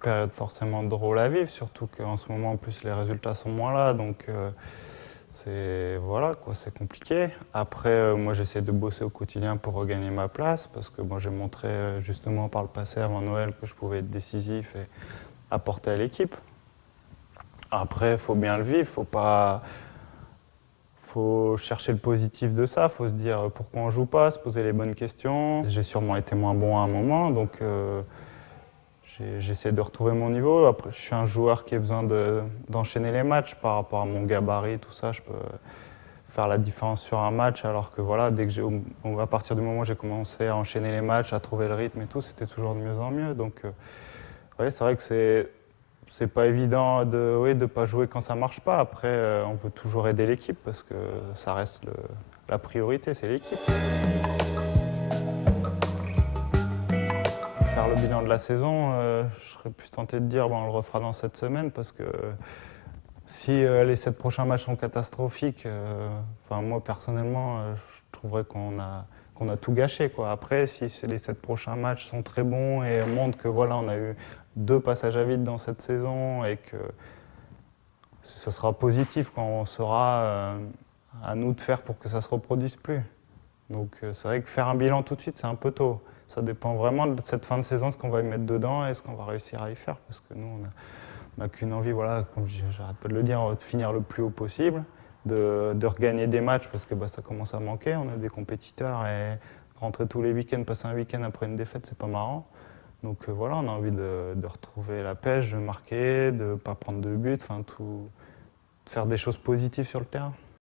période forcément drôle à vivre, surtout qu'en ce moment, en plus, les résultats sont moins là. Donc, voilà, quoi, c'est compliqué. Après, moi, j'essaie de bosser au quotidien pour regagner ma place, parce que moi, j'ai montré justement par le passé, avant Noël, que je pouvais être décisif et apporter à l'équipe. Après, il faut bien le vivre, faut chercher le positif de ça, faut se dire pourquoi on joue pas, se poser les bonnes questions. J'ai sûrement été moins bon à un moment, donc j'essaie de retrouver mon niveau. Après, je suis un joueur qui a besoin d'enchaîner les matchs par rapport à mon gabarit, tout ça. Je peux faire la différence sur un match, alors que voilà, à partir du moment où j'ai commencé à enchaîner les matchs, à trouver le rythme et tout, c'était toujours de mieux en mieux. Donc, ouais, c'est vrai que c'est pas évident de oui, de pas jouer quand ça marche pas. Après, on veut toujours aider l'équipe parce que ça reste la priorité, c'est l'équipe. Faire le bilan de la saison, je serais plus tenté de dire bon, on le refera dans cette semaine parce que si les 7 prochains matchs sont catastrophiques, moi personnellement, je trouverais qu'on a tout gâché, quoi. Après, si les 7 prochains matchs sont très bons et montrent que voilà, on a eu 2 passages à vide dans cette saison et que ce sera positif quand on saura à nous de faire pour que ça ne se reproduise plus. Donc c'est vrai que faire un bilan tout de suite, c'est un peu tôt. Ça dépend vraiment de cette fin de saison, ce qu'on va y mettre dedans et ce qu'on va réussir à y faire. Parce que nous, on n'a qu'une envie, voilà, comme j'arrête pas de le dire, de finir le plus haut possible, de regagner des matchs parce que ça commence à manquer. On a des compétiteurs et rentrer tous les week-ends, passer un week-end après une défaite, c'est pas marrant. Donc voilà, on a envie de retrouver la pêche, de marquer, de ne pas prendre de but, de faire des choses positives sur le terrain.